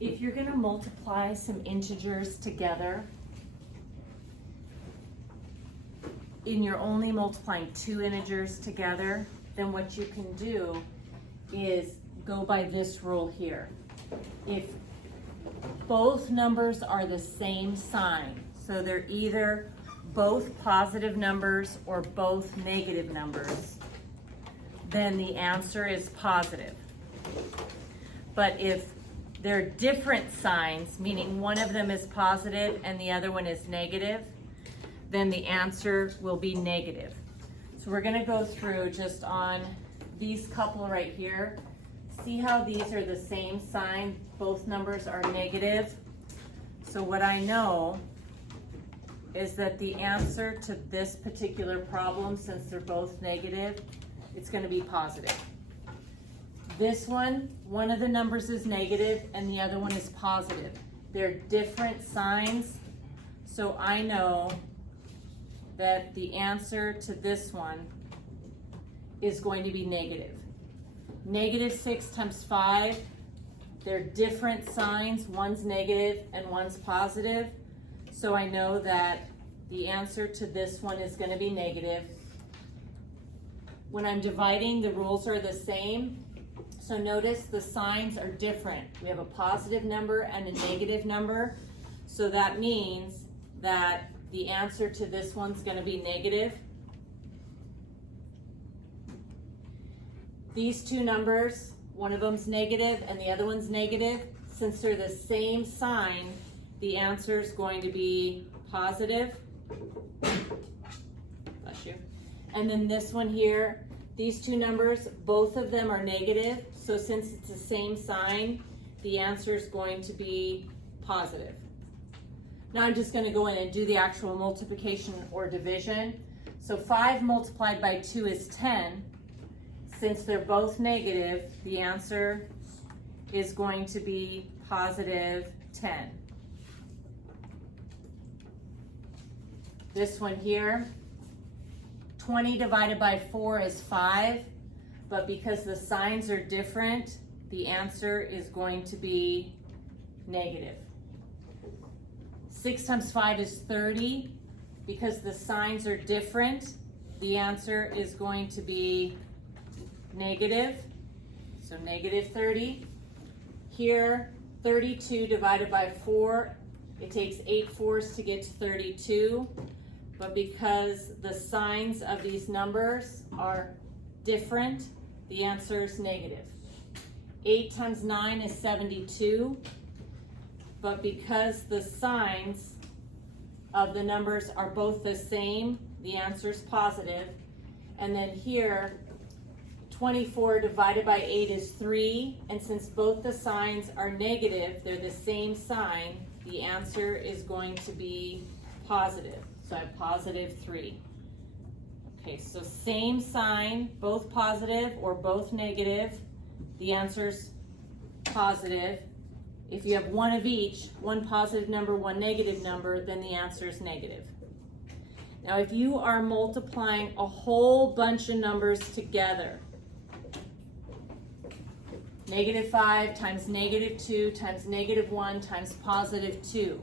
If you're gonna multiply some integers together, and you're only multiplying two integers together, then what you can do is go by this rule here. If both numbers are the same sign, so they're either both positive numbers or both negative numbers, then the answer is positive. But if they're different signs, meaning one of them is positive and the other one is negative, then the answer will be negative. So we're gonna go through just on these couple right here. See how these are the same sign, both numbers are negative. So what I know is that the answer to this particular problem, since they're both negative, it's gonna be positive. This one of the numbers is negative and the other one is positive. They're different signs, so I know that the answer to this one is going to be negative. Negative 6 times 5, they're different signs, one's negative and one's positive, so I know that the answer to this one is going to be negative. When I'm dividing, the rules are the same. So notice the signs are different. We have a positive number and a negative number. So that means that the answer to this one's going to be negative. These two numbers, one of them's negative and the other one's negative. Since they're the same sign, the answer is going to be positive. Bless you. And then this one here, these two numbers, both of them are negative. So since it's the same sign, the answer is going to be positive. Now I'm just going to go in and do the actual multiplication or division. So 5 multiplied by 2 is 10. Since they're both negative, the answer is going to be positive 10. This one here, 20 divided by 4 is 5, but because the signs are different, the answer is going to be negative. 6 times 5 is 30. Because the signs are different, the answer is going to be negative, so negative 30. Here, 32 divided by 4, it takes 8 fours to get to 32, but because the signs of these numbers are different, the answer is negative. 8 times 9 is 72, but because the signs of the numbers are both the same, the answer is positive. And then here, 24 divided by 8 is 3, and since both the signs are negative, they're the same sign, the answer is going to be positive. So I have positive 3. Okay, so same sign, both positive or both negative, the answer's positive. If you have one of each, one positive number, one negative number, then the answer is negative. Now if you are multiplying a whole bunch of numbers together, negative 5 times negative 2 times negative 1 times positive 2.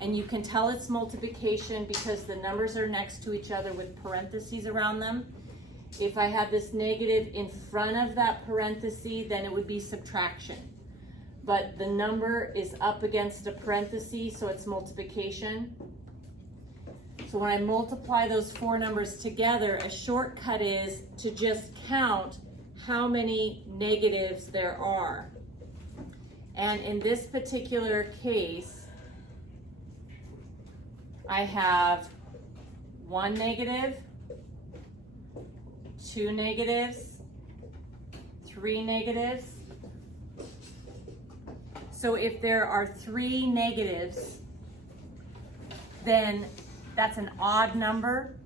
And you can tell it's multiplication because the numbers are next to each other with parentheses around them. If I have this negative in front of that parenthesis, then it would be subtraction. But the number is up against a parenthesis, so it's multiplication. So when I multiply those 4 numbers together, a shortcut is to just count how many negatives there are. And in this particular case, I have 1 negative, 2 negatives, 3 negatives. So if there are 3 negatives, then that's an odd number.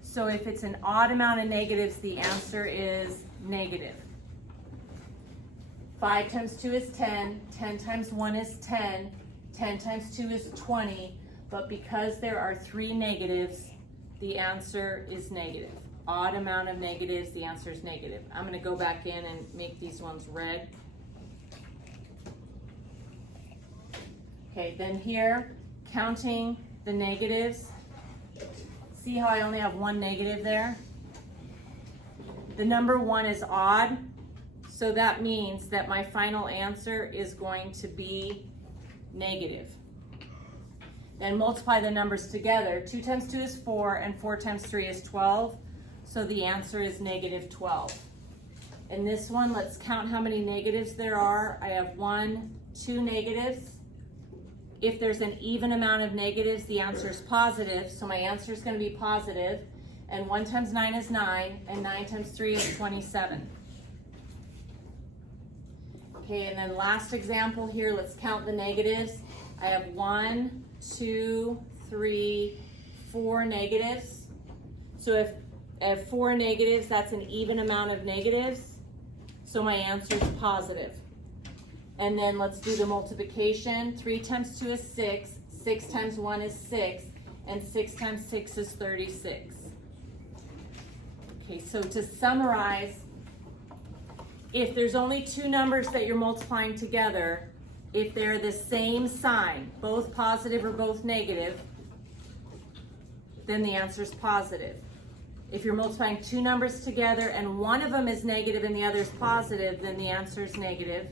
So if it's an odd amount of negatives, the answer is negative. 5 times 2 is 10, 10 times 1 is 10, 10 times 2 is 20, but because there are 3 negatives, the answer is negative. Odd amount of negatives, the answer is negative. I'm going to go back in and make these ones red. Okay, then here, counting the negatives. See how I only have one negative there? The number 1 is odd, so that means that my final answer is going to be negative. Then multiply the numbers together. 2 times 2 is 4, and 4 times 3 is 12, so the answer is negative 12. In this one, let's count how many negatives there are. I have 1, 2 negatives. If there's an even amount of negatives, the answer is positive, so my answer is going to be positive. And 1 times 9 is 9, and 9 times 3 is 27. Okay, and then last example here, let's count the negatives. I have 1, 2, 3, 4 negatives. So if I have 4 negatives, that's an even amount of negatives, so my answer is positive. And then let's do the multiplication. 3 times 2 is 6, 6 times 1 is 6, and 6 times 6 is 36. Okay, so to summarize, if there's only 2 numbers that you're multiplying together, if they're the same sign, both positive or both negative, then the answer is positive. If you're multiplying 2 numbers together and one of them is negative and the other is positive, then the answer is negative.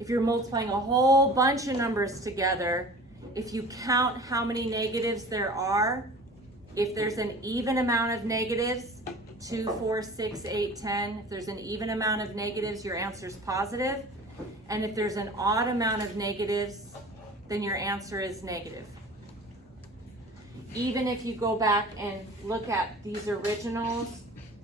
If you're multiplying a whole bunch of numbers together, if you count how many negatives there are, if there's an even amount of negatives, 2, 4, 6, 8, 10, if there's an even amount of negatives, your answer is positive. And if there's an odd amount of negatives, then your answer is negative. Even if you go back and look at these originals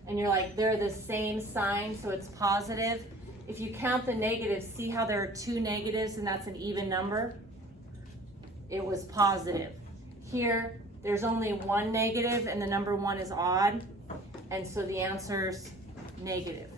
and you're like, they're the same sign, so it's positive. If you count the negatives, see how there are 2 negatives and that's an even number? It was positive. Here, there's only 1 negative and the number 1 is odd, and so the answer's negative.